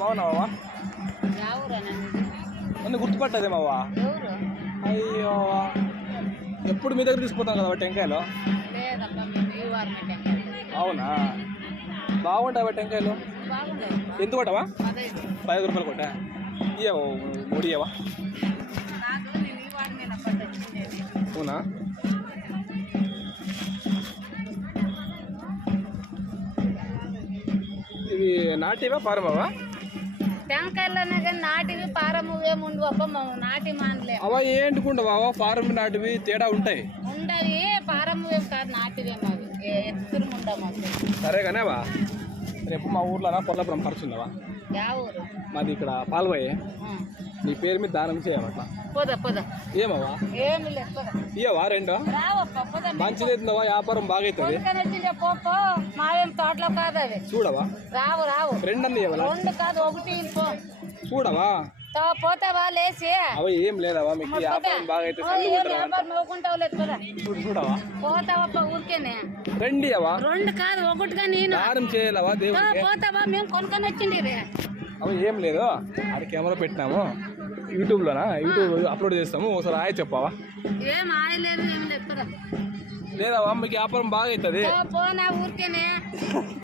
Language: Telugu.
బాగున్నావా? నన్ను గుర్తుపట్టదేమావా? అయ్యో, ఎప్పుడు మీ దగ్గర తీసుకుపోతాం కదా టెంకాయలు. అవునా, బాగుంటావా టెంకాయలు? ఎంత కొట్టవా? 15 రూపాయలు కొట్టా. ఇయ్యవా, 3 ఇయ్యవా? అవునా, ఇవి నాటివా పారమావా? టెంకాయలనే కానీ నాటివి పారము ఏముండు అప్ప నాటి మానలే. అవా ఏంటికుండవా? పారం నాటివి తేడా ఉంటాయి. ఉండవి పారము ఏం కాదు, నాటివేమో అవి ఎత్తురు ఉండము. సరే కానేవా, రేపు మా ఊర్లోనా పొల్లపురం పరుచుందవా? యా ఊరు? మాది ఇక్కడ పాల్వాయి. నీ పేరు మీద దానం చేయమట్లా. పోదా ఏమవా? ఏమి లేదు. ఇయ్యవా 2? మంచిదైతుందవా, వ్యాపారం బాగా అవుతుంది. మావేం తోటలో కాదు అవి. చూడవా? రావు 2 అన్న ఇవ్వాలా? 2 కాదు, 1 చూడవా? పోతావా లేచి? అవి ఏం లేదవా, మీకు వ్యాపారం బాగా అయితే చూడవా? పోతావా ఊరికేనే? 2 ఇవ్వవా? 2 కాదు, 1గా నేను దానం చేయాలవా దేవుడికి? పోతావా? మేము కొనుక్కొని వచ్చింది. అవి ఏం లేదు, అది కెమెరా పెట్టినాము యూట్యూబ్లోనా, యూట్యూబ్ అప్లోడ్ చేస్తాము. ఒకసారి ఆయ చెప్పావా? ఏం ఆయలేదు, ఏం లేదు. లేదవా, మీకు వ్యాపారం బాగా అవుతుంది. పోనా ఊరికేనే.